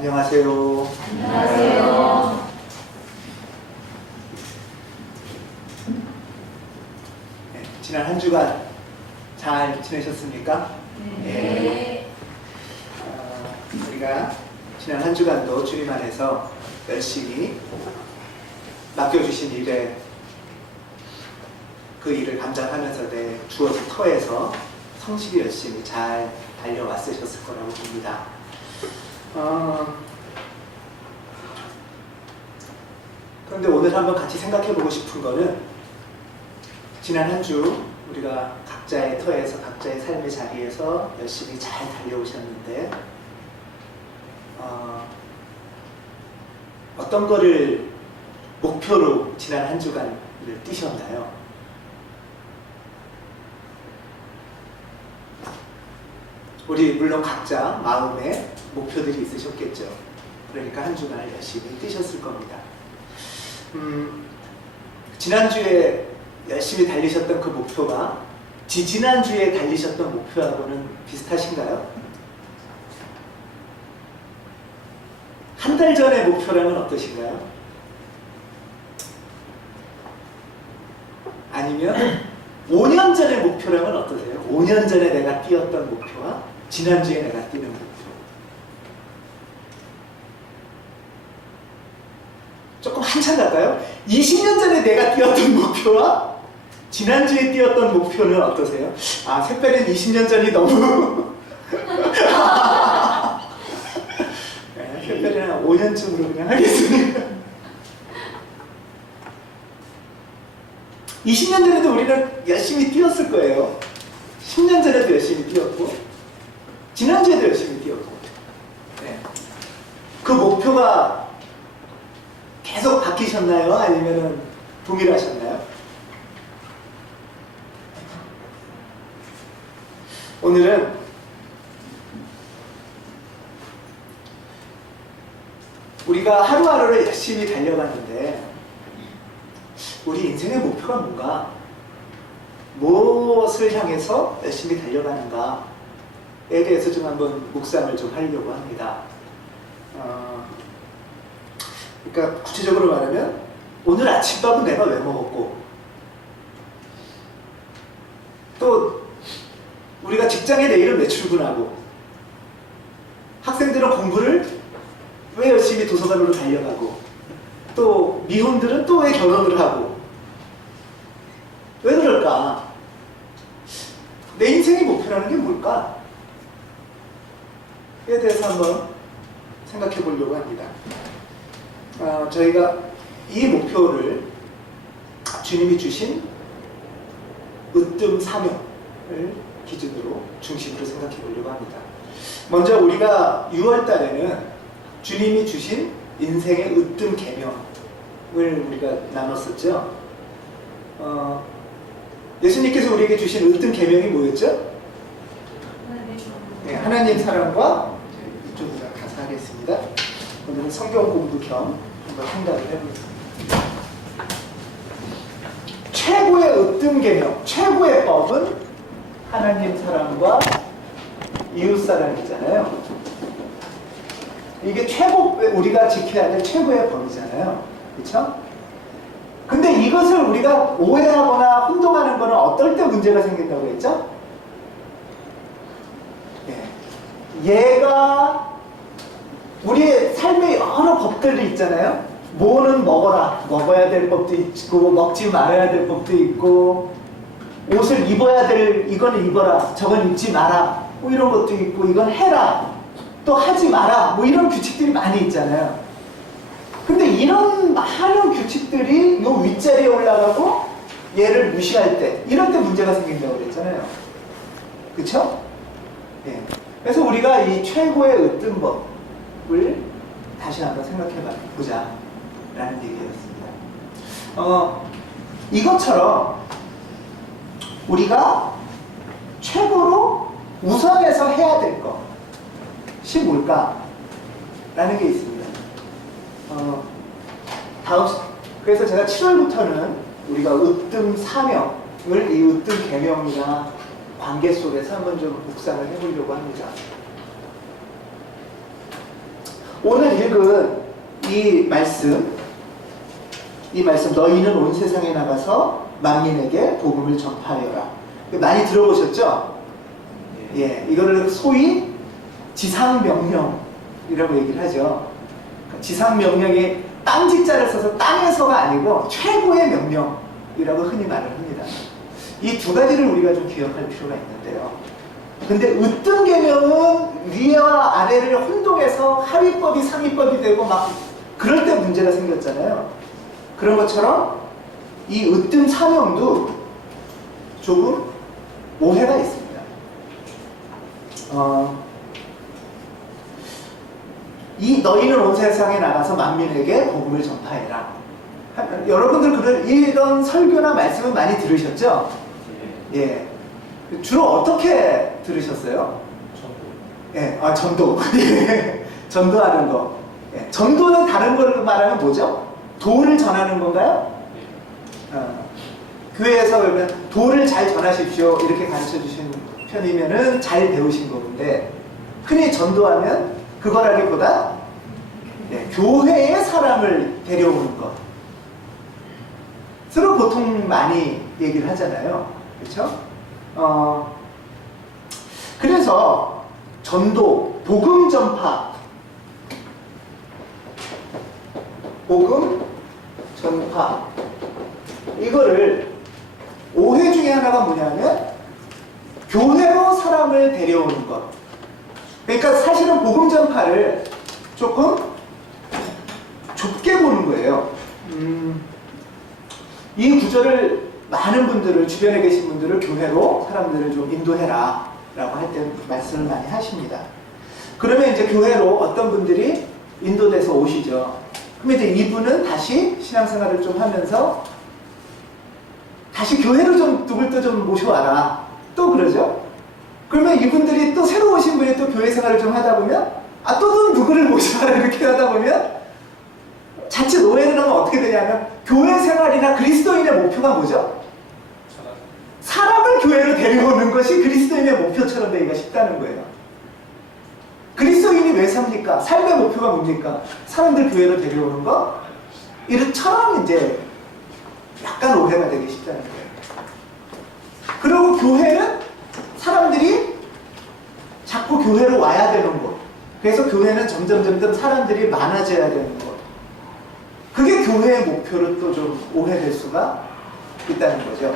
안녕하세요. 안녕하세요. 네, 지난 한 주간 잘 지내셨습니까? 네. 우리가 지난 한 주간도 주님 안에서 열심히 맡겨주신 일에 그 일을 감당하면서 내 주어진 터에서 성실히 열심히 잘 달려왔으셨을 거라고 봅니다. 그런데 오늘 한번 같이 생각해 보고 싶은 거는 지난 한 주 우리가 각자의 터에서 각자의 삶의 자리에서 열심히 잘 달려오셨는데 어떤 거를 목표로 지난 한 주간을 뛰셨나요? 우리 물론 각자 마음에 목표들이 있으셨겠죠. 그러니까 한 주간을 열심히 뛰셨을 겁니다. 지난주에 열심히 달리셨던 그 목표가 지지난주에 달리셨던 목표하고는 비슷하신가요? 한 달 전의 목표랑은 어떠신가요? 아니면 5년 전의 목표랑은 어떠세요? 5년 전에 내가 뛰었던 목표와 지난주에 내가 뛰는 목표. 조금 한참 갈까요? 20년 전에 내가 뛰었던 목표와 지난주에 뛰었던 목표는 어떠세요? 샛별은 20년 전이 너무 네, 샛별은 한 5년쯤으로 그냥 하겠습니다. 20년 전에도 우리는 열심히 뛰었을 거예요. 10년 전에도 열심히 뛰었고 지난주에도 열심히 뛰었고 네. 그 목표가 계속 바뀌셨나요? 아니면 동일하셨나요? 오늘은 우리가 하루하루를 열심히 달려가는데 우리 인생의 목표가 뭔가? 무엇을 향해서 열심히 달려가는가에 대해서 좀 한번 묵상을 좀 하려고 합니다. 그러니까 구체적으로 말하면 오늘 아침밥은 내가 왜 먹었고 또 우리가 직장에 내일은 왜 출근하고 학생들은 공부를 왜 열심히 도서관으로 달려가고 또 미혼들은 또 왜 결혼을 하고 왜 그럴까? 내 인생의 목표라는 게 뭘까? 에 대해서 한번 생각해 보려고 합니다. 저희가 이 목표를 주님이 주신 으뜸 사명을 기준으로 중심으로 생각해 보려고 합니다. 먼저 우리가 6월 달에는 주님이 주신 인생의 으뜸 계명을 우리가 나눴었죠. 예수님께서 우리에게 주신 으뜸 계명이 뭐였죠? 네, 하나님 사랑과 이쪽으로 가서 하겠습니다. 오늘은 성경 공부 겸 한번 생각을 해보겠습니다. 최고의 으뜸 계명, 최고의 법은 하나님 사랑과 이웃 사랑이잖아요. 이게 우리가 지켜야 될 최고의 법이잖아요. 그렇죠? 근데 이것을 우리가 오해하거나 혼동하는 거는 어떨 때 문제가 생긴다고 했죠? 얘가 우리의 삶의 여러 법들이 있잖아요. 뭐는 먹어야 될 법도 있고 먹지 말아야 될 법도 있고 옷을 입어야 될 이거는 입어라 저건 입지 마라 뭐 이런 것도 있고 이건 해라 또 하지 마라 뭐 이런 규칙들이 많이 있잖아요. 근데 이런 많은 규칙들이 요 윗자리에 올라가고 얘를 무시할 때 이럴 때 문제가 생긴다고 그랬잖아요. 그쵸? 예. 그래서 우리가 이 최고의 으뜸법을 다시 한번 생각해 보자 라는 얘기였습니다. 이것처럼 우리가 최고로 우선해서 해야 될 것이 뭘까? 라는 게 있습니다. 그래서 제가 7월부터는 우리가 으뜸 사명을 이 으뜸 계명이나 관계 속에서 한번 좀 묵상을 해보려고 합니다. 오늘 읽은 이 말씀 너희는 온 세상에 나가서 만민에게 복음을 전파하여라. 많이 들어보셨죠? 예, 이거를 소위 지상명령이라고 얘기를 하죠. 지상명령이 땅지자를 써서 땅에서가 아니고 최고의 명령이라고 흔히 말을 합니다. 이 두 가지를 우리가 좀 기억할 필요가 있는데요. 근데 으뜸 계명은 위와 아래를 혼동해서 하위법이 상위법이 되고 막 그럴 때 문제가 생겼잖아요. 그런 것처럼 이 으뜸 사명도 조금 오해가 있습니다. 이 너희는 온 세상에 나가서 만민에게 복음을 전파해라. 여러분들 이런 설교나 말씀은 많이 들으셨죠? 예. 주로 어떻게 들으셨어요? 예, 전도. 예. 전도하는 거. 예. 전도는 다른 걸 말하면 뭐죠? 도를 전하는 건가요? 교회에서 그러면 도를 잘 전하십시오 이렇게 가르쳐 주신 편이면은 잘 배우신 건데, 흔히 전도하면 그거라기보다 교회에 사람을 데려오는 것. 서로 보통 많이 얘기를 하잖아요. 그렇죠? 그래서 전도, 복음 전파, 이거를 오해 중에 하나가 뭐냐면 교회로 사람을 데려오는 것. 그러니까 사실은 복음 전파를 조금 좁게 보는 거예요. 이 구절을 많은 분들을, 주변에 계신 분들을 교회로 사람들을 좀 인도해라 라고 할 때 말씀을 많이 하십니다. 그러면 이제 교회로 어떤 분들이 인도돼서 오시죠. 그러면 이제 이분은 다시 신앙생활을 좀 하면서 다시 교회로 좀 누굴 또 좀 모셔와라. 또 그러죠. 그러면 이분들이 또 새로 오신 분이 또 교회 생활을 좀 하다 보면 또 누구를 모셔와라 이렇게 하다 보면 자칫 오해를 하면 어떻게 되냐면 교회 생활이나 그리스도인의 목표가 뭐죠? 사람을 교회로 데려오는 것이 그리스도인의 목표처럼 되기가 쉽다는 거예요. 그리스도인이 왜 삽니까? 삶의 목표가 뭡니까? 사람들 교회로 데려오는 거? 이처럼 이제 약간 오해가 되기 쉽다는 거예요. 그리고 교회는 사람들이 자꾸 교회로 와야 되는 것. 그래서 교회는 점점 사람들이 많아져야 되는 것. 그게 교회의 목표로 또 좀 오해될 수가 있다는 거죠.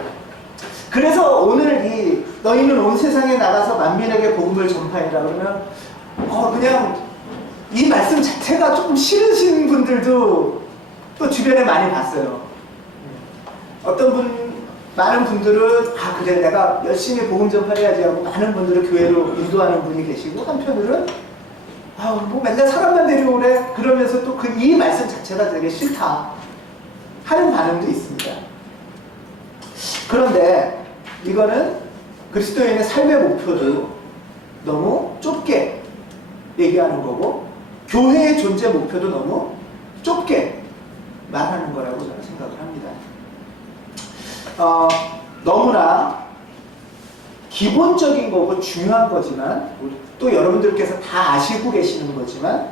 그래서 오늘 이 너희는 온 세상에 나가서 만민에게 복음을 전파해라 그러면 그냥 이 말씀 자체가 조금 싫으신 분들도 또 주변에 많이 봤어요. 많은 분들은 그래 내가 열심히 복음 전파해야지 하고 많은 분들을 교회로 인도하는 분이 계시고, 한편으로는 뭐 맨날 사람만 데려오래 그러면서 또 이 말씀 자체가 되게 싫다 하는 반응도 있습니다. 그런데 이거는 그리스도인의 삶의 목표도 너무 좁게 얘기하는 거고, 교회의 존재 목표도 너무 좁게 말하는 거라고 저는 생각을 합니다. 너무나 기본적인 거고 중요한 거지만, 또 여러분들께서 다 아시고 계시는 거지만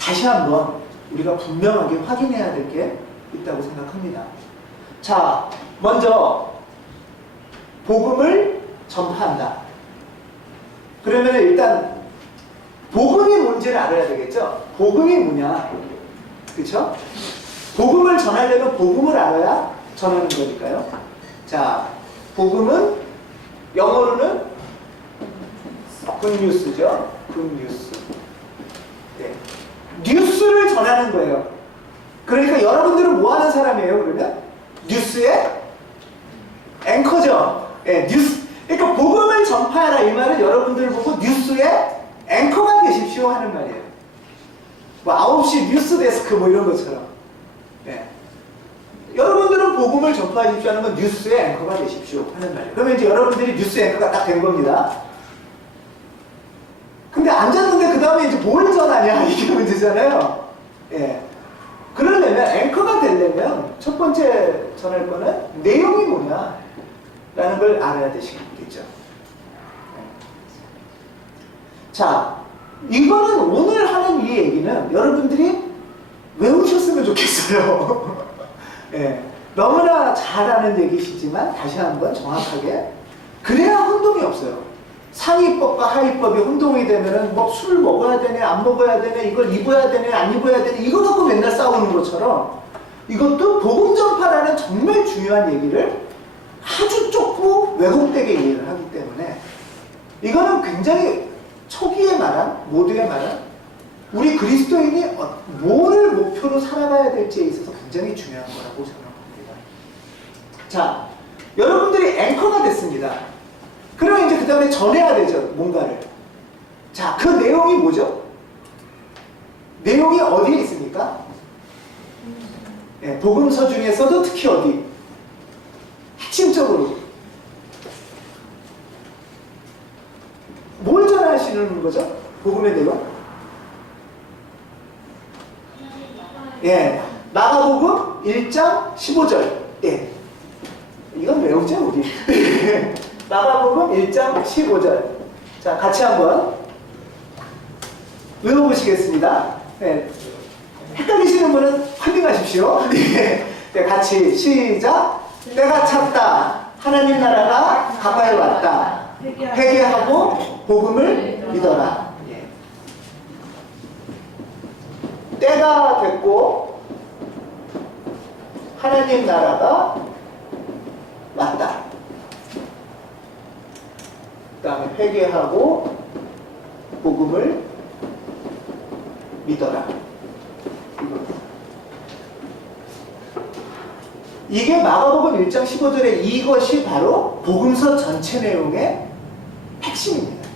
다시 한번 우리가 분명하게 확인해야 될 게 있다고 생각합니다. 자, 먼저 복음을 전파한다. 그러면 일단 복음이 뭔지를 알아야 되겠죠? 복음이 뭐냐? 그렇죠? 복음을 전하려면 복음을 알아야 전하는 거니까요. 자, 복음은 영어로는 굿뉴스죠. 굿뉴스. 네. 뉴스를 전하는 거예요. 그러니까 여러분들은 뭐 하는 사람이에요, 그러면? 뉴스의 앵커죠. 네, 뉴스. 그러니까 복음을 전파하라 이 말은 여러분들 보고 뉴스의 앵커가 되십시오 하는 말이에요. 뭐 9시 뉴스 데스크 뭐 이런 것처럼. 네. 여러분들은 복음을 전파하십시오 하는 건 뉴스의 앵커가 되십시오 하는 말이에요. 그러면 이제 여러분들이 뉴스의 앵커가 딱 된 겁니다. 근데 앉았는데 그 다음에 이제 뭘 전하냐 이게 문제잖아요. 예. 그러려면 앵커가 되려면 첫 번째 전할 거는 내용이 뭐냐 라는 걸 알아야 되시겠죠. 자, 이거는 오늘 하는 이 얘기는 얘기는 여러분들이 외우셨으면 좋겠어요. 예, 너무나 잘 아는 얘기시지만 다시 한번 정확하게 그래야 혼동이 없어요. 상위법과 하위법이 혼동이 되면은 뭐 술을 먹어야 되네 안 먹어야 되네 이걸 입어야 되네 안 입어야 되네 이거 갖고 맨날 싸우는 것처럼 이것도 복음 전파라는 정말 중요한 얘기를 아주 좁고 왜곡되게 이해를 하기 때문에 이거는 굉장히 초기에 말한 모두에 말한 우리 그리스도인이 뭘 목표로 살아가야 될지에 있어서 굉장히 중요한 거라고 생각합니다. 자, 여러분들이 앵커가 됐습니다. 그러면 이제 그 다음에 전해야 되죠, 뭔가를. 자, 그 내용이 뭐죠? 내용이 어디에 있습니까? 네, 복음서 중에서도 특히 어디? 핵심적으로. 뭘 전하시는 거죠? 복음의 내용? 예, 마가복음 1장 15절. 예. 이건 외우죠, 우리. 마가복음 1장 15절. 자, 같이 한번 외워보시겠습니다. 네. 헷갈리시는 분은 컨닝하십시오. 네, 같이 시작. 때가 찼다. 하나님 나라가 가까이 왔다. 회개하고 복음을 믿어라. 예. 때가 됐고 하나님 나라가 왔다. 그 다음에 회개하고 복음을 믿어라. 이게 마가복음 1장 15절에 이것이 바로 복음서 전체 내용의 핵심입니다.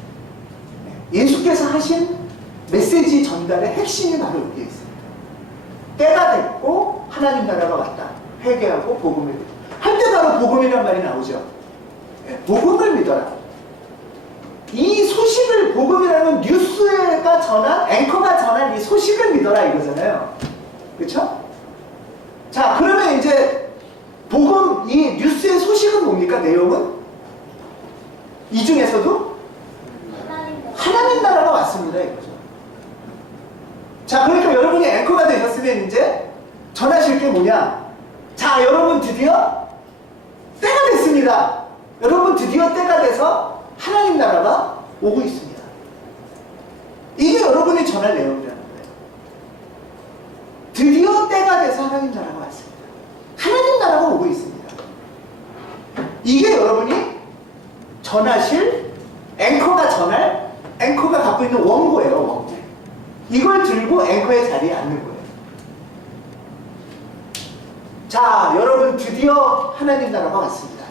예수께서 하신 메시지 전달의 핵심이 바로 여기에 있습니다. 때가 됐고 하나님 나라가 왔다. 회개하고 복음을 믿어라. 할 때 바로 복음이란 말이 나오죠. 복음을 믿어라. 이 소식을 복음이라는 뉴스가 전한 앵커가 전한 이 소식을 믿어라 이거잖아요. 그렇죠? 자, 그러면 이제 복음 이 뉴스의 소식은 뭡니까? 내용은 이 중에서도 하나님 나라가 왔습니다 이거죠. 자, 그러니까 여러분이 앵커가 되셨으면 이제 전하실 게 뭐냐? 자, 여러분 드디어 때가 됐습니다. 여러분 드디어 때가 돼서 하나님 나라가 오고 있습니다. 이게 여러분이 전할 내용이라는 거예요. 드디어 때가 돼서 하나님 나라가 왔습니다. 하나님 나라가 오고 있습니다. 이게 여러분이 전하실 앵커가 전할 앵커가 갖고 있는 원고예요. 원고. 이걸 들고 앵커의 자리에 앉는 거예요. 자, 여러분 드디어 하나님 나라가 왔습니다.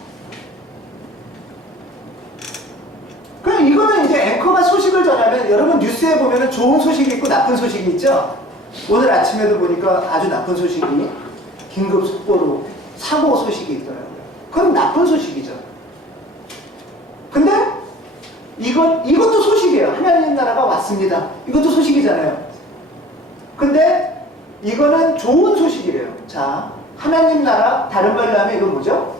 그럼 이거는 이제 앵커가 소식을 전하면 여러분 뉴스에 보면은 좋은 소식이 있고 나쁜 소식이 있죠. 오늘 아침에도 보니까 아주 나쁜 소식이 긴급 속보로 사고 소식이 있더라고요. 그건 나쁜 소식이죠. 근데 이것도 소식이에요. 하나님 나라가 왔습니다. 이것도 소식이잖아요. 근데 이거는 좋은 소식이래요. 자, 하나님 나라 다른 말로 하면 이건 뭐죠?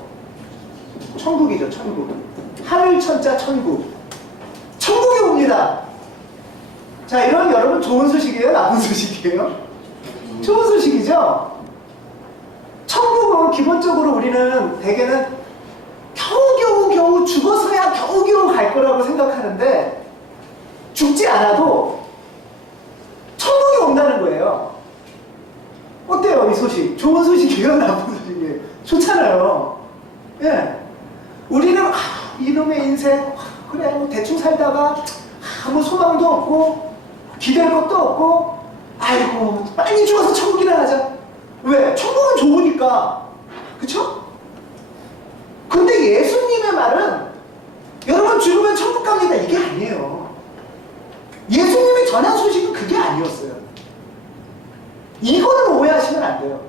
천국이죠. 천국. 하늘 천자 천국. 천국이 옵니다. 자, 이런 여러분 좋은 소식이에요? 나쁜 소식이에요? 좋은 소식이죠? 천국은 기본적으로 우리는 대개는 겨우 죽어서야 겨우 갈 거라고 생각하는데 죽지 않아도 천국이 온다는 거예요. 어때요, 이 소식? 좋은 소식이에요? 나쁜 소식이에요? 좋잖아요. 예. 우리는 이놈의 인생 그래 뭐 대충 살다가 아무 소망도 없고 기댈 것도 없고 아이고 빨리 죽어서 천국이나 가자. 왜? 천국은 좋으니까. 그쵸? 근데 예수님의 말은 여러분 죽으면 천국 갑니다 이게 아니에요. 예수님이 전한 소식은 그게 아니었어요. 이거는 오해하시면 안 돼요.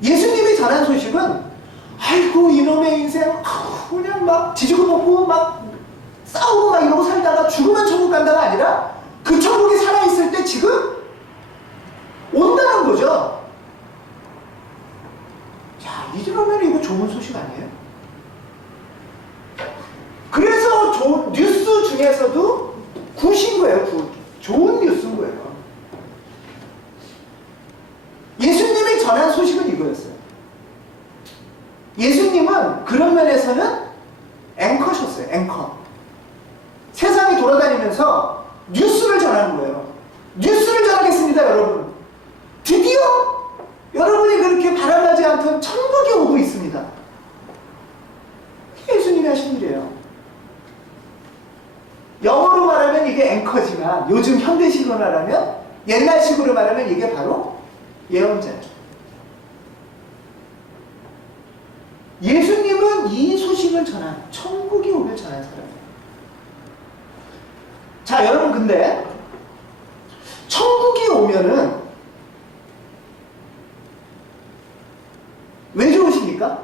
예수님이 전한 소식은 아이고 이놈의 인생 그냥 막 지지고 볶고 막 싸우고 막 이러고 살다가 죽으면 천국 간다가 아니라 그 천국이 살아있을 때 지금 온다는 거죠. 자, 이러면 이거 좋은 소식 아니에요? 그래서 뉴스 중에서도 굿인 거예요. 굿. 좋은 뉴스인 거예요. 전한 소식은 이거였어요. 예수님은 그런 면에서는 앵커셨어요. 앵커. 세상에 돌아다니면서 뉴스를 전하는 거예요. 뉴스를 전하겠습니다, 여러분. 드디어 여러분이 그렇게 바라지 않던 천국이 오고 있습니다. 이게 예수님이 하신 일이에요. 영어로 말하면 이게 앵커지만 요즘 현대식으로 말하면, 옛날식으로 말하면 이게 바로 예언자예요. 예수님은 이 소식을 전한, 천국이 오길 전한 사람이에요. 자, 여러분, 근데 천국이 오면은 왜 좋으십니까?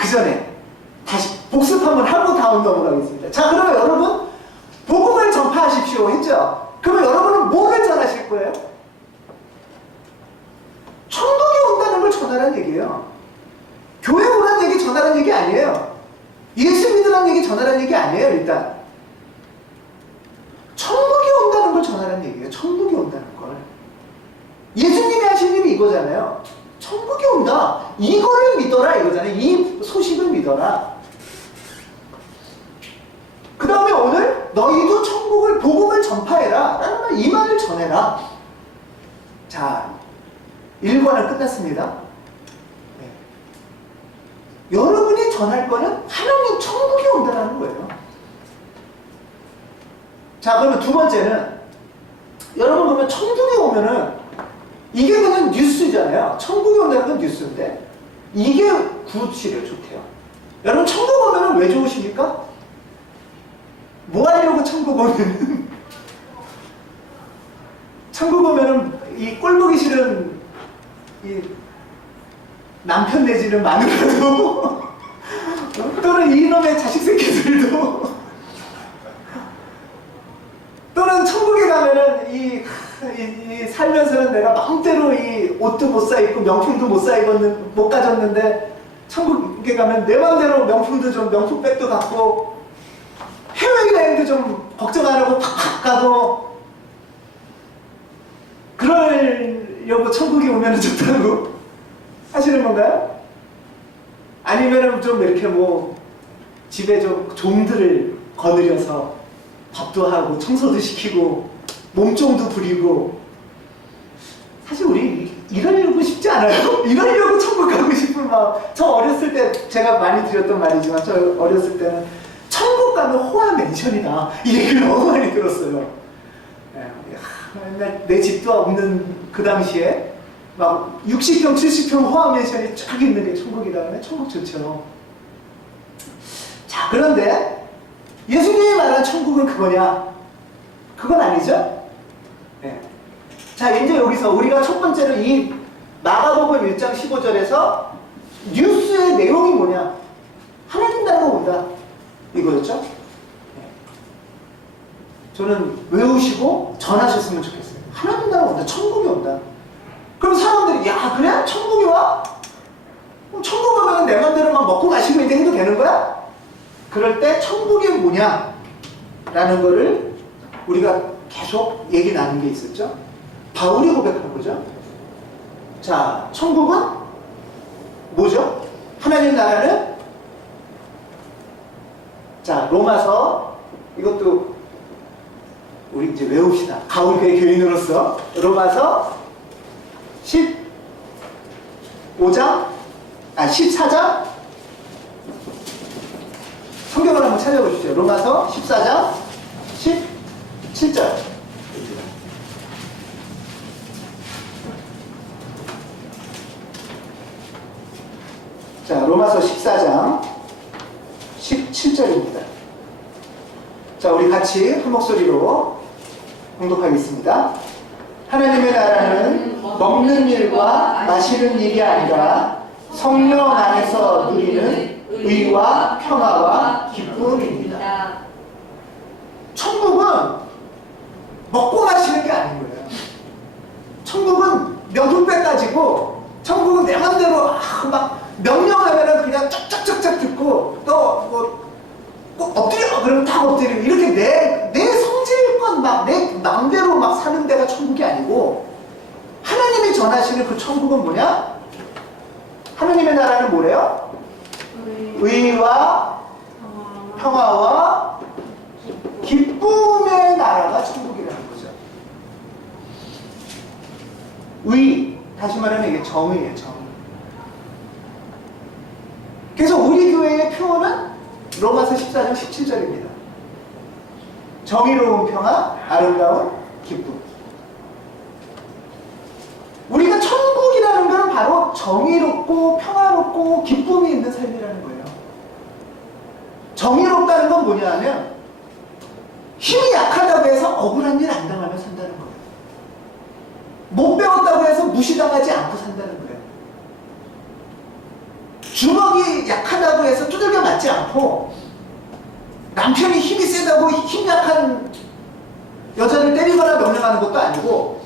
그 전에 다시 복습 한번 하고 다음 넘어가겠습니다. 자, 그러면 여러분, 복음을 전파하십시오 했죠? 그러면 여러분은 뭐를 전하실 거예요? 천국이 온다는 걸 전하라는 얘기예요. 교회 오라는 얘기 전하라는 얘기 아니에요. 예수 믿으라는 얘기 전하라는 얘기 아니에요. 일단 천국이 온다는 걸 전하라는 얘기예요. 천국이 온다는 걸. 예수님이 하신 일이 이거잖아요. 천국이 온다, 이거를 믿어라 이거잖아요. 이 소식을 믿어라. 그 다음에 오늘 너희도 천국을, 복음을 전파해라 라는 말, 이 말을 전해라. 자, 1권은 끝났습니다. 네. 여러분이 전할 거는 하나님 천국이 온다는 거예요. 자, 그러면 두 번째는, 여러분 보면 천국이 오면은 이게 그냥 뉴스잖아요. 천국이 온다는 건 뉴스인데 이게 굿이래요. 좋대요. 여러분, 천국 오면은 왜 좋으십니까? 뭐 하려고 천국 오면은 천국 오면은 이 꼴보기 싫은 이 남편 내지는 마누라도 또는 이놈의 자식 새끼들도 또는 천국에 가면은 이 살면서는 내가 마음대로 이 옷도 못 사 입고 명품도 못 가졌는데 천국에 가면 내 마음대로 명품도 좀, 명품백도 갖고 해외여행도 좀 걱정 안 하고 팍팍 가도 그러려고 천국에 오면 좋다고 하시는 건가요? 아니면은 좀 이렇게 뭐 집에 좀 종들을 거느려서 밥도 하고 청소도 시키고 몸종도 부리고, 사실 우리 이러려고 싶지 않아요? 이러려고 천국 가고 싶은 마음. 저 어렸을 때 제가 많이 드렸던 말이지만, 저 어렸을 때는 천국 가면 호화 맨션이다 이 얘기를 너무 많이 들었어요. 맨날 내 집도 없는 그 당시에 막 60평 70평 호화 맨션이 쫙 있는 게 천국이다. 천국 좋죠. 자, 그런데 예수님이 말하는 천국은 그거냐? 그건 아니죠? 네. 자, 이제 여기서 우리가 첫 번째로 이 마가복음 1장 15절에서 뉴스의 내용이 뭐냐? 하나님 나라가 온다, 이거였죠? 네. 저는 외우시고 전하셨으면 좋겠어요. 하나님 나라가 온다, 천국이 온다. 그럼 사람들이, 야, 그래? 천국이 와? 그럼 천국 오면 내 맘대로 막 먹고 마시고 이제 해도 되는 거야? 그럴 때 천국이 뭐냐? 라는 거를 우리가 계속 얘기 나눈 게 있었죠? 바울이 고백한 거죠? 자, 천국은 뭐죠? 하나님 나라는, 자, 로마서, 이것도 우리 이제 외웁시다. 가울교회 교인으로서. 로마서 14장 성경을 한번 찾아보십시오. 로마서 14장 17절. 자, 로마서 14장 17절입니다. 자, 우리 같이 한 목소리로 봉독하겠습니다. 하나님의 나라는 먹는 일과 마시는 일이 아니라 성령 안에서 누리는 의와 평화와 기쁨입니다. 천국은 먹고 마시는 게 아닌 거예요. 천국은 명품백 가지고, 천국은 내 맘대로 막 명령하면은 그냥 쫙쫙쫙쫙 듣고, 또 꼭 엎드려 그러면 다 엎드리고, 이렇게 내 성질껏 막 내 맘대로 막 사는 데가 천국이 아니고, 하나님 하나님이 전하시는 그 천국은 뭐냐? 하나님의 나라는 뭐래요? 의와 평화와 기쁨의 나라가 천국이라는 거죠. 의, 다시 말하면 이게 정의예요, 정의. 그래서 우리 교회의 표어는 로마서 14장 17절입니다. 정의로운 평화, 아름다운 기쁨. 우리가 천국이라는 건 바로 정의롭고 평화롭고 기쁨이 있는 삶이라는 거예요. 정의롭다는 건 뭐냐 하면 힘이 약하다고 해서 억울한 일 안 당하며 산다는 거예요. 못 배웠다고 해서 무시당하지 않고 산다는 거예요. 주먹이 약하다고 해서 두들겨 맞지 않고 남편이 힘이 세다고 힘 약한 여자를 때리거나 명령하는 것도 아니고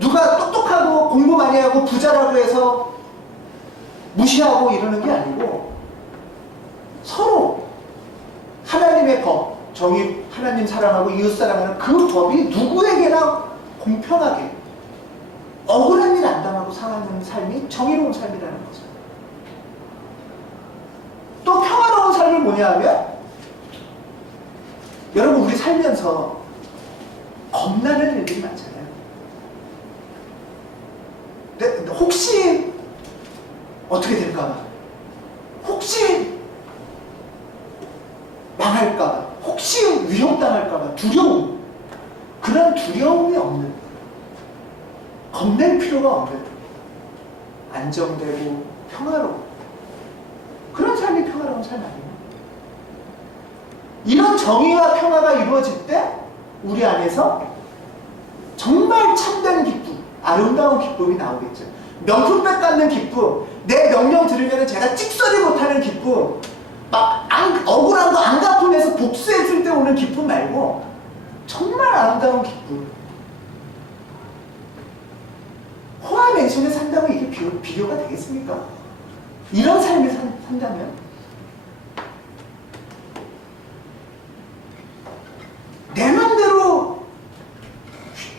누가 똑똑하고 공부 많이 하고 부자라고 해서 무시하고 이러는 게 아니고 서로 하나님의 법, 정의, 하나님 사랑하고 이웃 사랑하는 그 법이 누구에게나 공평하게 억울한 일 안 당하고 사는 삶이 정의로운 삶이라는 거죠. 또 평화로운 삶이 뭐냐 하면 여러분 우리 살면서 겁나는 일들이 많잖아요. 근데 혹시 어떻게 될까봐, 혹시 망할까봐, 혹시 위협당할까봐 두려움, 그런 두려움이 없는, 겁낼 필요가 없는 안정되고 평화로운 그런 삶이 평화로운 삶 아니에요? 이런 정의와 평화가 이루어질 때 우리 안에서 정말 참된 기쁨, 아름다운 기쁨이 나오겠죠. 명품백 갖는 기쁨, 내 명령 들으면 제가 찍소리 못하는 기쁨, 막 억울한 거 안 갚으면서 복수했을 때 오는 기쁨 말고 정말 아름다운 기쁨. 호화 맨션에 산다고 이게 비교가 되겠습니까? 이런 삶을 산다면 내 맘대로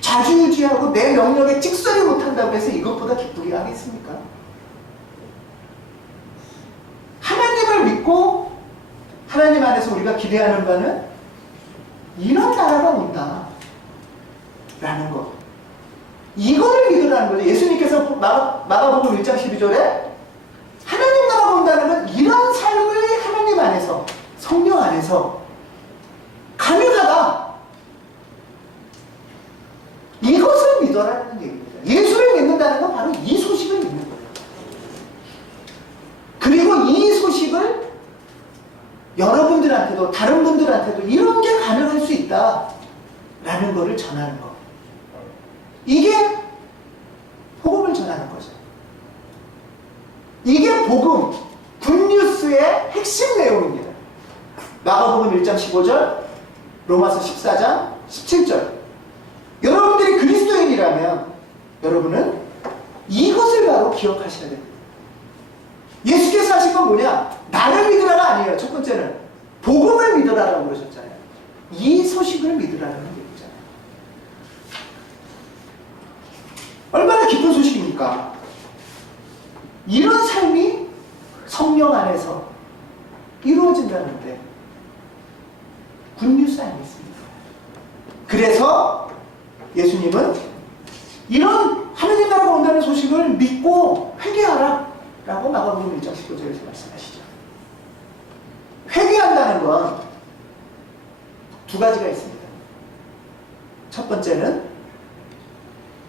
좌지우지하고 내 명령에 찍소리 못한다고 해서 이것보다 기쁘게 하겠습니까? 하나님을 믿고 하나님 안에서 우리가 기대하는 바는 이런 나라가 온다 라는 것, 이거를 믿으라는 거죠. 예수님께서 마가복음 1장 12절에 하나님 나라가 온다는 건 이런 삶을 하나님 안에서, 성령 안에서 가능하다, 이것을 믿어라는 얘기입니다. 예수를 믿는다는 건 바로 이 소식을 믿는 거예요. 그리고 이 소식을 여러분들한테도 다른 분들한테도 이런 게 가능할 수 있다라는 것을 전하는 것, 이게 복음을 전하는 거죠. 이게 복음, 굿뉴스의 핵심 내용입니다. 마가복음 1장 15절, 로마서 14장 17절. 여러분들이 그리스도인이라면 여러분은 이것을 바로 기억하셔야 됩니다. 예수께서 하신 건 뭐냐? 나를 믿으라가 아니에요. 첫 번째는 복음을 믿으라라고 그러셨잖아요. 이 소식을 믿으라는 얘기잖아요. 얼마나 기쁜 소식입니까? 이런 삶이 성령 안에서 이루어진다는데 굿뉴스 아니겠습니까? 그래서 예수님은 이런 하느님 나라가 온다는 소식을 믿고 회개하라 라고 마가복음 1장 15절에서 말씀하시죠. 회개한다는 건 두 가지가 있습니다. 첫 번째는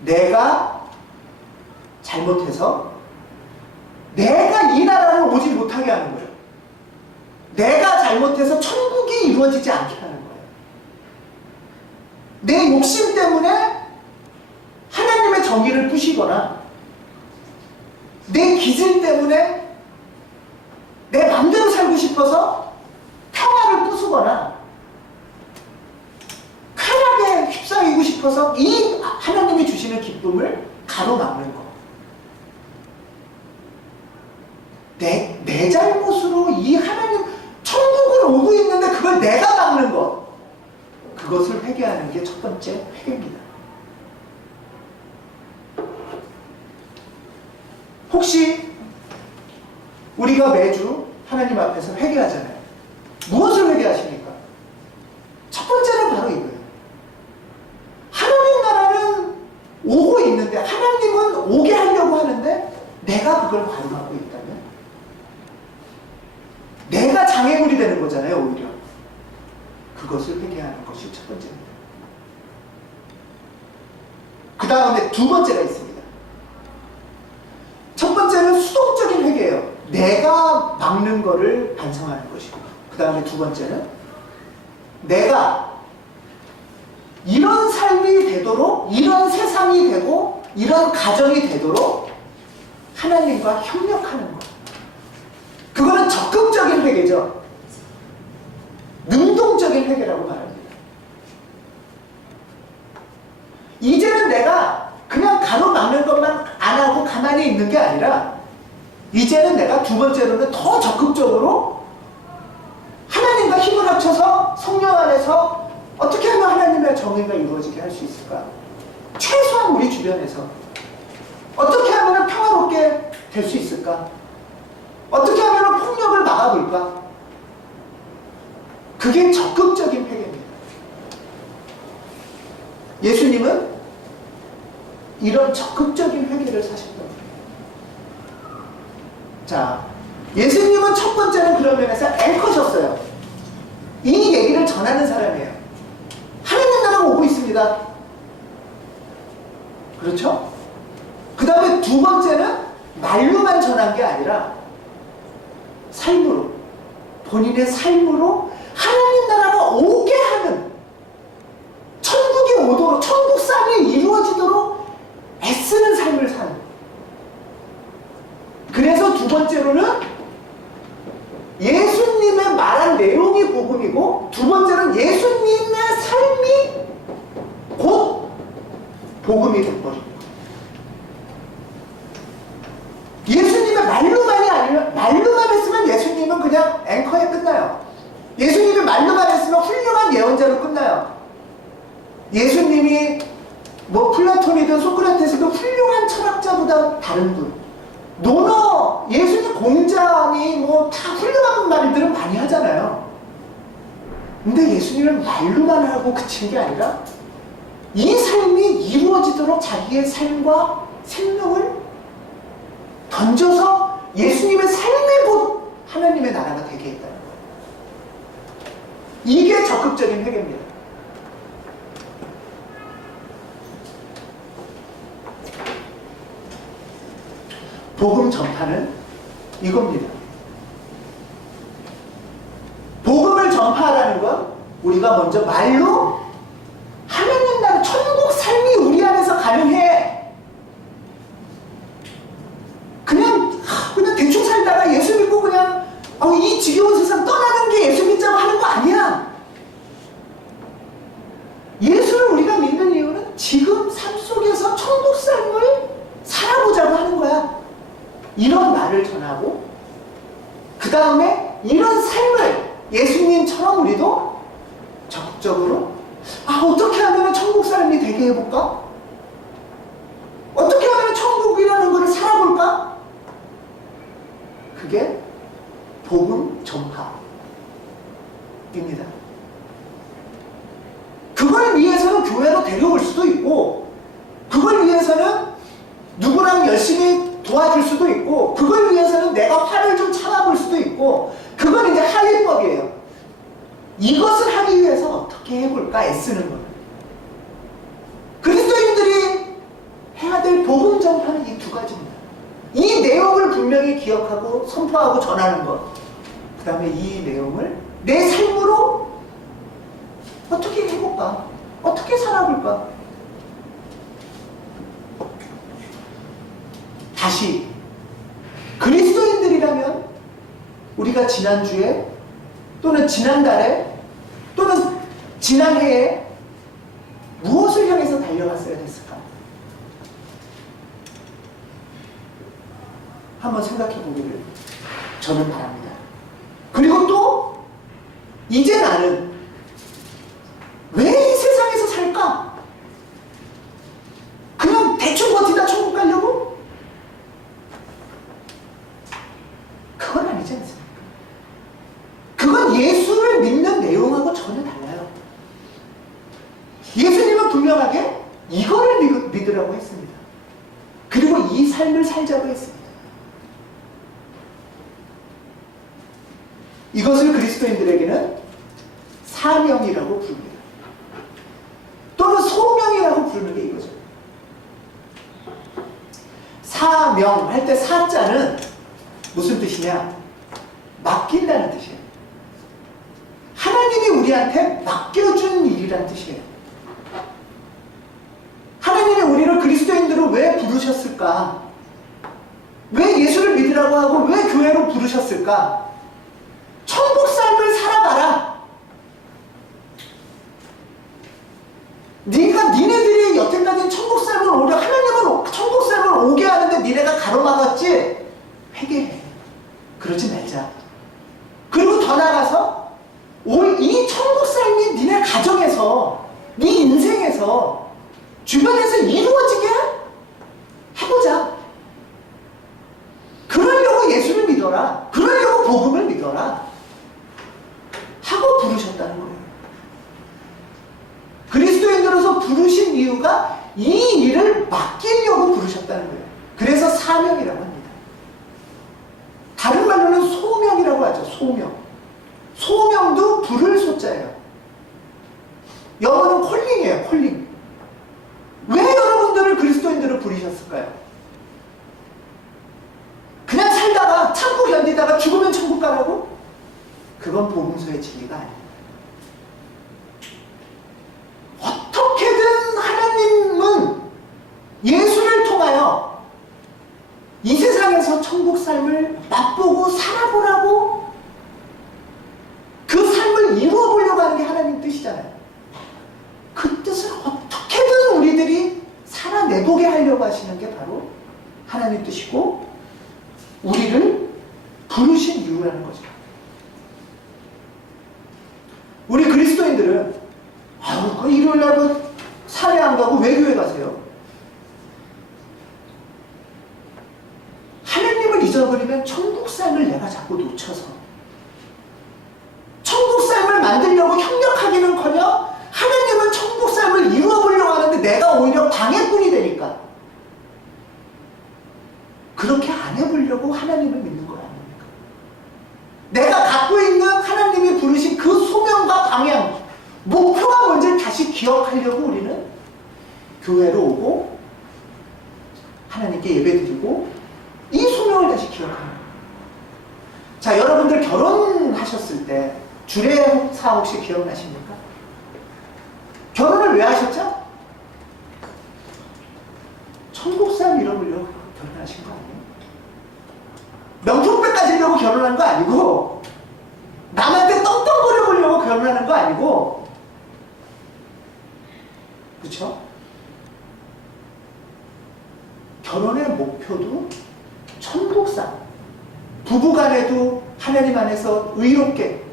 내가 잘못해서 내가 이 나라를 오지 못하게 하는 거예요. 내가 잘못해서 천국이 이루어지지 않게 하는 거예요. 내 욕심 때문에 하나님의 정의를 부시거나 내 기질 때문에 내 마음대로 살고 싶어서 평화를 부수거나 쾌락에 휩싸이고 싶어서 이 하나님이 주시는 기쁨을 가로막는 것, 내 잘못으로 이 하나님 천국을 오고 있는데 그걸 내가 막는 것, 그것을 회개하는 게 첫 번째 회개입니다. 혹시 우리가 매주 하나님 앞에서 회개하잖아요. 무엇을 회개하십니까? 첫 번째는 바로 이거예요. 하나님 나라는 오고 있는데, 하나님은 오게 하려고 하는데 내가 그걸 관여하고 있다면 내가 장애물이 되는 거잖아요. 오히려 그것을 회개하는 것이 첫 번째입니다. 그 다음에 두 번째가 있습니다. 첫 번째는 수동적인 회개예요. 내가 막는 거를 반성하는 것이고, 그 다음에 두 번째는 내가 이런 삶이 되도록, 이런 세상이 되고 이런 가정이 되도록 하나님과 협력하는 것. 그거는 적극적인 회개죠. 능동적인 회개라고 말합니다. 이제는 내가 그냥 가로막는 것만 안 하고 가만히 있는 게 아니라, 이제는 내가 두 번째로는 더 적극적으로 하나님과 힘을 합쳐서 성령 안에서 어떻게 하면 하나님의 정의가 이루어지게 할 수 있을까? 최소한 우리 주변에서 어떻게 하면 평화롭게 될 수 있을까? 어떻게 하면 폭력을 막아볼까? 그게 적극적인 회개입니다. 예수님은 이런 적극적인 회개를 사셨던 거예요. 자, 예수님은 첫 번째는 그런 면에서 앵커셨어요. 이 얘기를 전하는 사람이에요. 하나님 나라가 오고 있습니다. 그렇죠? 그 다음에 두 번째는 말로만 전한 게 아니라 삶으로, 본인의 삶으로 하나님 나라가 오게 하는, 천국이 오도록, 천국 삶이 이루어지도록 애쓰는 삶을 사는. 그래서 두 번째로는 예수님의 말한 내용이 복음이고, 두 번째는 예수님의 삶이 곧 복음이 돼버립니다. 예수님의 말로만이 아니면, 말로만 했으면 예수님은 그냥 앵커에 끝나요. 예수님이 말로만 했으면 훌륭한 예언자로 끝나요. 예수님이 뭐 플라톤이든 소크라테스든 훌륭한 철학자보다 다른 분, 노너, 예수님 공자니 뭐 다 훌륭한 말들은 많이 하잖아요. 근데 예수님은 말로만 하고 그친 게 아니라 이 삶이 이루어지도록 자기의 삶과 생명을 던져서 예수님의 삶에 곧 하나님의 나라가 되게 했다는 거예요. 이게 적극적인 회개입니다. 복음 전파는 이겁니다. 복음을 전파하라는 건 우리가 먼저 말로 하나님 나라 천국 삶이 우리 안에서 가능해. 그냥 대충 살다가 예수 믿고 그냥 이 지겨운 세상 떠나는 게 예수 믿자고 하는 거 아니야. 예수를 우리가 믿는 이유는 지금 삶 속에서 천국 삶을 살아보자고 하는 거야. 이런 말을 전하고, 그 다음에 이런 삶을 예수님처럼 우리도 적극적으로 어떻게 하면 천국 삶이 되게 해볼까? 어떻게 하면 천국이라는 것을 살아볼까? 그게 복음 전파입니다. 그걸 위해서는 교회로 데려올 수도 있고, 그걸 위해서는 누구랑 열심히 도와줄 수도 있고, 그걸 위해서는 내가 화를 좀 참아볼 수도 있고, 그건 이제 하위법이에요. 이것을 하기 위해서 어떻게 해볼까 애쓰는 거예요. 그리스도인들이 해야 될 복음 전파는 이 두 가지입니다. 이 내용을 분명히 기억하고 선포하고 전하는 것, 그 다음에 이 내용을 내 삶으로 어떻게 해볼까? 어떻게 살아볼까? 다시 그리스도인들이라면 우리가 지난주에 또는 지난달에 또는 지난해에 무엇을 향해서 달려갔어야 됐을까? 한번 생각해 보기를 저는 바랍니다. 그리고 또 이제 나는 왜 이 세상에서 살까? 그냥 대충 버티다 천국 가려고? 예수님은 분명하게 이거를 믿으라고 했습니다. 그리고 이 삶을 살자고 했습니다. 이것을 그리스도인들에게는 사명이라고 부릅니다. 또는 소명이라고 부르는 게 이거죠. 사명 할 때 사자는 무슨 뜻이냐? 맡긴다는 뜻이에요. 하나님이 우리한테 맡겨준 일이란 뜻이에요. 하나님이 우리를 그리스도인들을 왜 부르셨을까? 왜 예수를 믿으라고 하고 왜 교회로 부르셨을까? 천국 삶을 살아가라. 니네들이 여태까지 천국 삶을 오려 하나님은 천국 삶을 오게 하는데 니네가 가로막았지? 회개해. 그러지 말자. 그리고 더 나아가서 이 천국 삶이 니네 가정에서, 네 인생에서, 주변에서 이루어지게 해보자. 그러려고 예수를 믿어라. 그러려고 복음을 믿어라. 하고 부르셨다는 거예요. 그리스도인으로서 부르신 이유가 이 일을 맡기려고 부르셨다는 거예요. 그래서 사명이라고 합니다. 다른 말로는 소명이라고 하죠. 소명. 소명도 부를 소자예요. 영어는 콜링이에요. 콜링. 왜 여러분들을 그리스도인들을 부르셨을까요? 그냥 살다가 참고 견디다가 죽으면 천국 가라고? 그건 복음서의 진리가 아니에요. 어떻게든 하나님은 예수를 통하여 이 세상에서 천국 삶을 맛보고 살아보라고 그 삶을 이루어보려고 하는 게 하나님 뜻이잖아요. 그 뜻을 어떻게든 우리들이 살아내보게 하려고 하시는 게 바로 하나님 뜻이고 우리를 부르신 이유라는 거죠. 우리 그리스도인들은 일요일날 사례 안 가고 왜 교회 가세요? 하나님을 잊어버리면 천국 삶을 내가 자꾸 놓쳐서 천국 삶을 만들려고 협력하기는커녕 하나님은 천국 삶을 이루어보려고 하는데 내가 오히려 방해꾼이 되니까 그렇게 안 해보려고 하나님을 믿는 거 아닙니까? 내가 갖고 있는 하나님이 부르신 그 소명과 방향, 목표와 뭔지를 다시 기억하려고 우리는 교회로 오고 하나님께 예배드리고 이 소명을 다시 기억하는 거예요. 자, 여러분들 결혼하셨을 때 주례사 혹시 기억나십니까? 결혼을 왜 하셨죠? 천국 삶 잃어보려고 결혼하신 거 아니에요? 명품백 가지려고 결혼한 거 아니고 남한테 떵떵거려 보려고 결혼하는 거 아니고 그렇죠? 결혼의 목표도 천국상 부부간에도 하나님 안에서 의롭게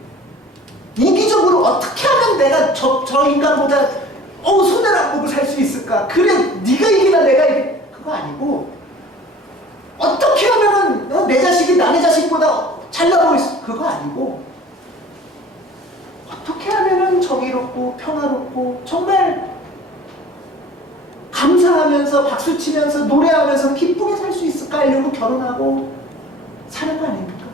이기적으로 어떻게 하면 내가 저 인간보다 손을 안 보고 살 수 있을까? 그래 네가 이기나 내가 이기 그거 아니고 어떻게 하면은 내 자식이 남의 자식보다 잘나보고 있어 그거 아니고 어떻게 하면은 정의롭고 평화롭고 정말 감사하면서 박수치면서 노래하면서 기쁘게 살 수 있을까 이러고 결혼하고 사는 거 아닙니까?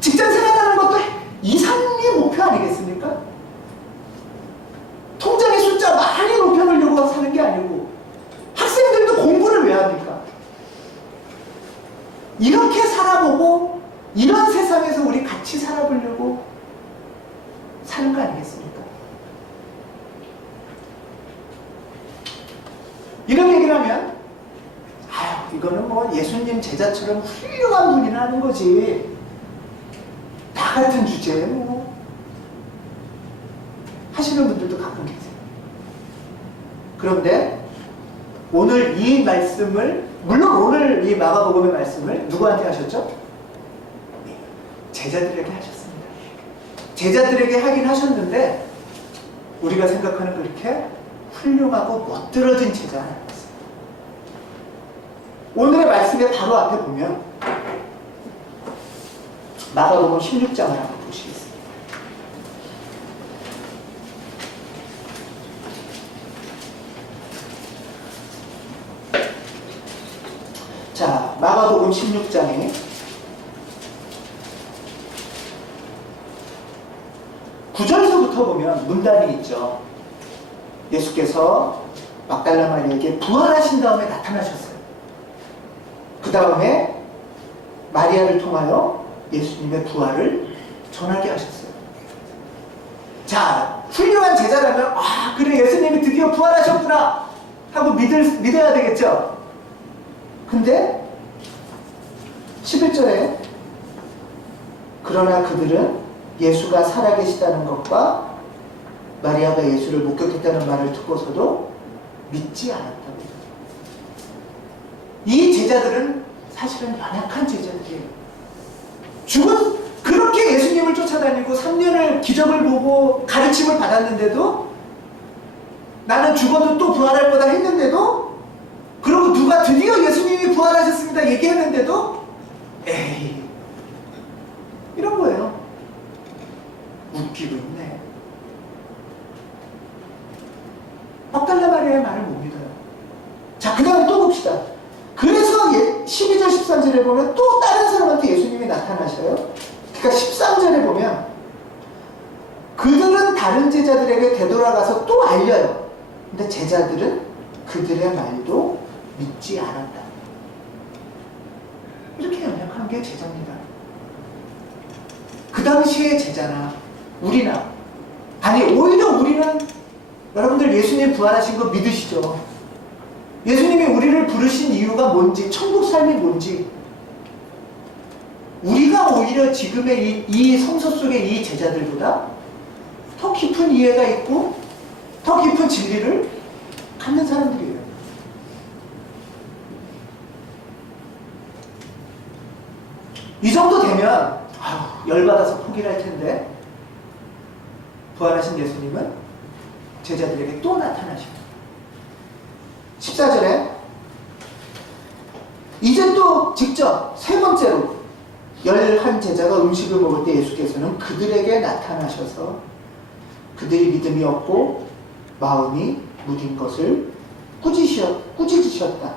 직장 생활하는 것도 이상의 목표 아니겠습니까? 통장의 숫자 많이 높여놓으려고 사는 게 아니고 학생들도 공부를 왜 합니까? 이렇게 살아보고 이런 세상에서 우리 같이 살아보려고 사는 거 아니겠습니까? 이런 얘기를 하면 이거는 뭐 예수님 제자처럼 훌륭한 분이나 하는 거지 나 같은 주제에 뭐 하시는 분들도 가끔 계세요. 그런데 오늘 이 말씀을 물론 오늘 이 마가복음의 말씀을 누구한테 하셨죠? 제자들에게 하셨습니다. 제자들에게 하긴 하셨는데 우리가 생각하는 그렇게 훌륭하고 멋들어진 제자는 아니었어요. 오늘의 말씀의 바로 앞에 보면 마가복음 16장을 한번 보시겠습니다. 누가복음 16장에 9절서부터 보면 문단이 있죠. 예수께서 막달라 마리아에게 부활하신 다음에 나타나셨어요. 그 다음에 마리아를 통하여 예수님의 부활을 전하게 하셨어요. 자, 훌륭한 제자라면 아 그래 예수님이 드디어 부활하셨구나 하고 믿어야 되겠죠. 근데 11절에 그러나 그들은 예수가 살아계시다는 것과 마리아가 예수를 목격했다는 말을 듣고서도 믿지 않았다고 해요. 이 제자들은 사실은 연약한 제자들이에요. 그렇게 예수님을 쫓아다니고 3년을 기적을 보고 가르침을 받았는데도 나는 죽어도 또 부활할 거다 했는데도, 그리고 누가 드디어 예수님이 부활하셨습니다 얘기했는데도 에이 이런 거예요. 웃기고 있네. 막달라 마리아의 말을 못 믿어요. 자, 그 다음 또 봅시다. 그래서 12절 13절에 보면 또 다른 사람한테 예수님이 나타나셔요. 그러니까 13절에 보면 그들은 다른 제자들에게 되돌아가서 또 알려요. 근데 제자들은 그들의 말도 믿지 않았다. 이렇게 연약한 게 제자입니다. 그 당시의 제자나 우리나, 아니 오히려 우리는, 여러분들 예수님 부활하신 거 믿으시죠? 예수님이 우리를 부르신 이유가 뭔지, 천국 삶이 뭔지, 우리가 오히려 지금의 이 성서 속의 이 제자들보다 더 깊은 이해가 있고 더 깊은 진리를 갖는 사람들이에요. 이 정도 되면 열받아서 포기를 할 텐데, 부활하신 예수님은 제자들에게 또 나타나십니다. 14절에 이제 또 직접 세 번째로 11제자가 음식을 먹을 때 예수께서는 그들에게 나타나셔서 그들이 믿음이 없고 마음이 무딘 것을 꾸짖으셨다.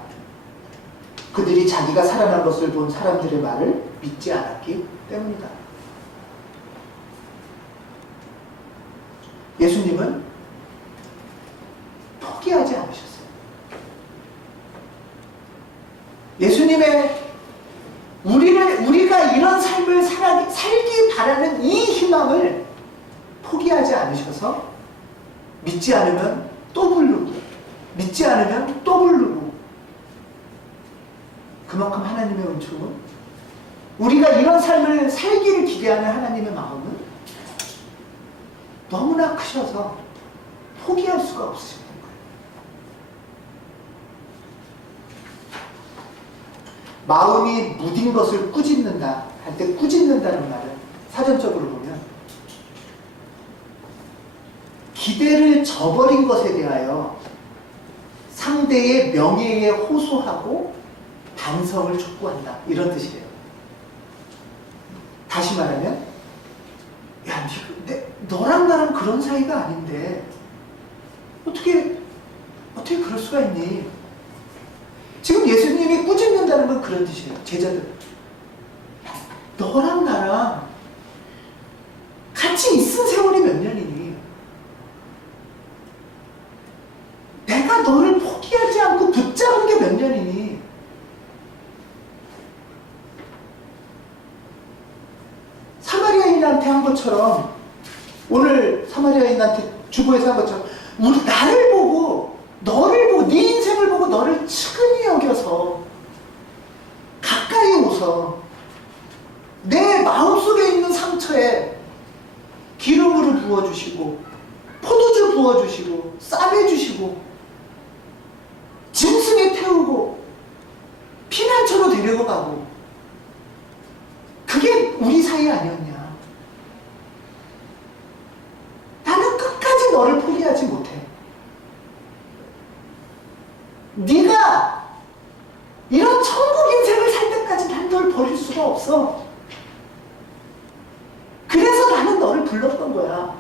그들이 자기가 살아난 것을 본 사람들의 말을 믿지 않았기 때문이다. 예수님은 포기하지 않으셨어요. 예수님의 우리가 이런 삶을 살기 바라는 이 희망을 포기하지 않으셔서 믿지 않으면 또 부르고 믿지 않으면 또 부르고, 그만큼 하나님의 은총은, 우리가 이런 삶을 살기를 기대하는 하나님의 마음은 너무나 크셔서 포기할 수가 없으십니다. 마음이 무딘 것을 꾸짖는다 할 때 꾸짖는다는 말은 사전적으로 보면 기대를 저버린 것에 대하여 상대의 명예에 호소하고 반성을 촉구한다, 이런 뜻이에요. 다시 말하면 야, 너랑 나랑 그런 사이가 아닌데 어떻게 그럴 수가 있니? 지금 예수님이 꾸짖는다는 건 그런 뜻이에요. 제자들, 너랑 나랑 같이 있은 세월이 몇 년이니? 내가 너를 포기하지 않고 붙잡은 게 몇 년이니? 사마리아인한테 한 것처럼, 오늘 사마리아인한테 주보에서 한 것처럼, 나를 보고, 너를 보고, 네 인생을 보고 너를 측은히 여겨서 가까이 오서 내 마음속에 있는 상처에 기름으로 부어주시고 포도주 부어주시고 쌈해주시고 짐승에 태우고 피난처로 데리고 가고, 그게 우리 사이 아니었냐? 나는 끝까지 너를 포기하지 못해. 네가 이런 천국 인생을 살 때까지 난 널 버릴 수가 없어. 그래서 나는 너를 불렀던 거야.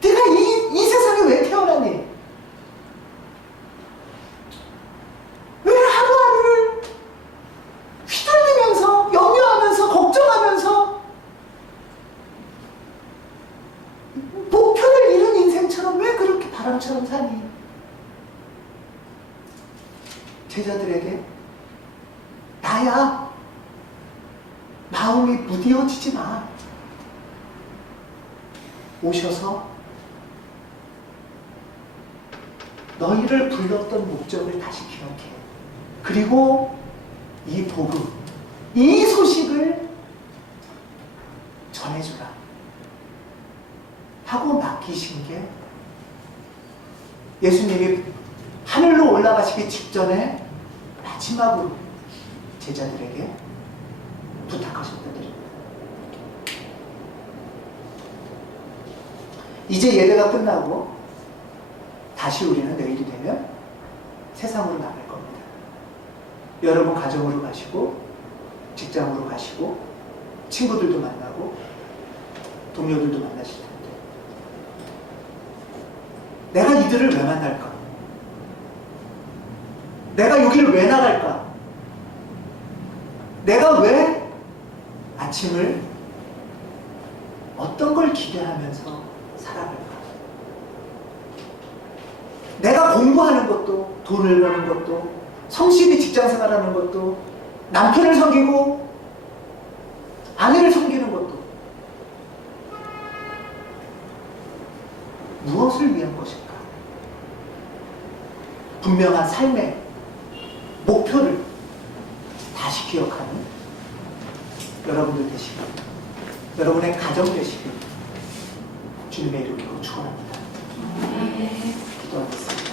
네가 이 세상에 왜 태어나니? 왜 하루하루를 사람처럼 사니? 제자들에게 나야. 마음이 무디어지지 마. 오셔서 너희를 불렀던 목적을 다시 기억해. 그리고 이 복음, 이 소식을 전해주라 하고 맡기신 게 예수님이 하늘로 올라가시기 직전에 마지막으로 제자들에게 부탁하셨다는 것입니다. 이제 예배가 끝나고 다시 우리는 내일이 되면 세상으로 나갈 겁니다. 여러분 가정으로 가시고 직장으로 가시고 친구들도 만나고 동료들도 만나실 텐데 내가 이들을 왜 만날까? 내가 여기를 왜 나갈까? 내가 왜 아침을 어떤 걸 기대하면서 살아갈까? 내가 공부하는 것도, 돈을 버는 것도, 성실히 직장생활하는 것도, 남편을 섬기고 아내를 섬기는 것도 무엇을 위한 것일까? 분명한 삶의 목표를 다시 기억하는 여러분들 되시길, 여러분의 가정 되시길 주님의 이름으로 축원합니다. 기도하겠습니다.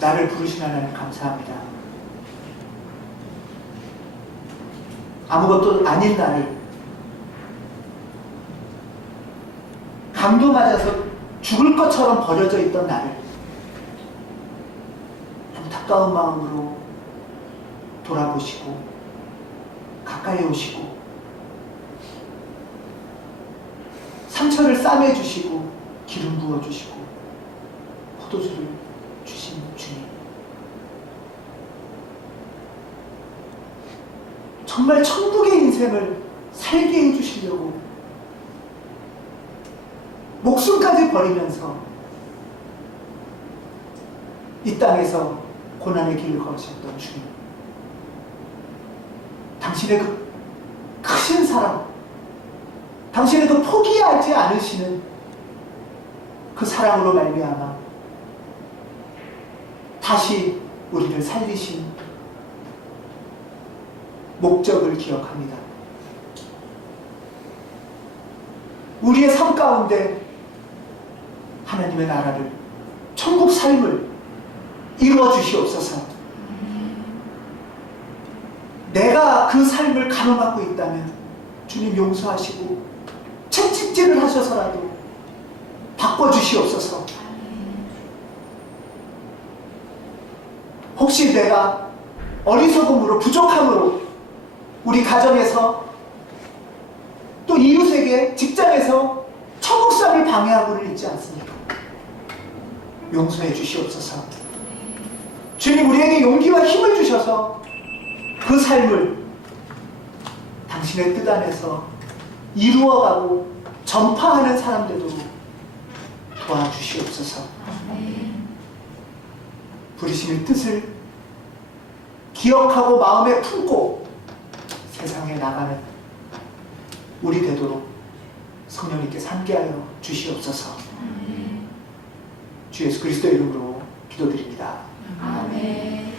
나를 부르신 하나님 감사합니다. 아무것도 아닌 나를 강도 맞아서 죽을 것처럼 버려져 있던 나를 안타까운 마음으로 돌아보시고 가까이 오시고 상처를 싸매주시고 기름 부어주시고 포도주를 주신 주님, 정말 천국의 인생을 살게 해주시려고 목숨까지 버리면서 이 땅에서 고난의 길을 걸으셨던 주님, 당신의 그 크신 사랑, 당신의 그 포기하지 않으시는 그 사랑으로 말미암아 다시 우리를 살리신 목적을 기억합니다. 우리의 삶 가운데 하나님의 나라를, 천국 삶을 이루어 주시옵소서. 내가 그 삶을 가로막고 있다면 주님 용서하시고 채찍질을 하셔서라도 바꿔주시옵소서. 혹시 내가 어리석음으로 부족함으로 우리 가정에서 또 이웃에게 직장에서 천국사를 방해하고는 있지 않습니까? 용서해 주시옵소서. 주님, 우리에게 용기와 힘을 주셔서 그 삶을 당신의 뜻 안에서 이루어가고 전파하는 사람들도 도와주시옵소서. 부르심의 뜻을 기억하고 마음에 품고 세상에 나가는 우리 되도록 성령님께 함께하여 주시옵소서. 주 예수 그리스도의 이름으로 기도드립니다. 아멘.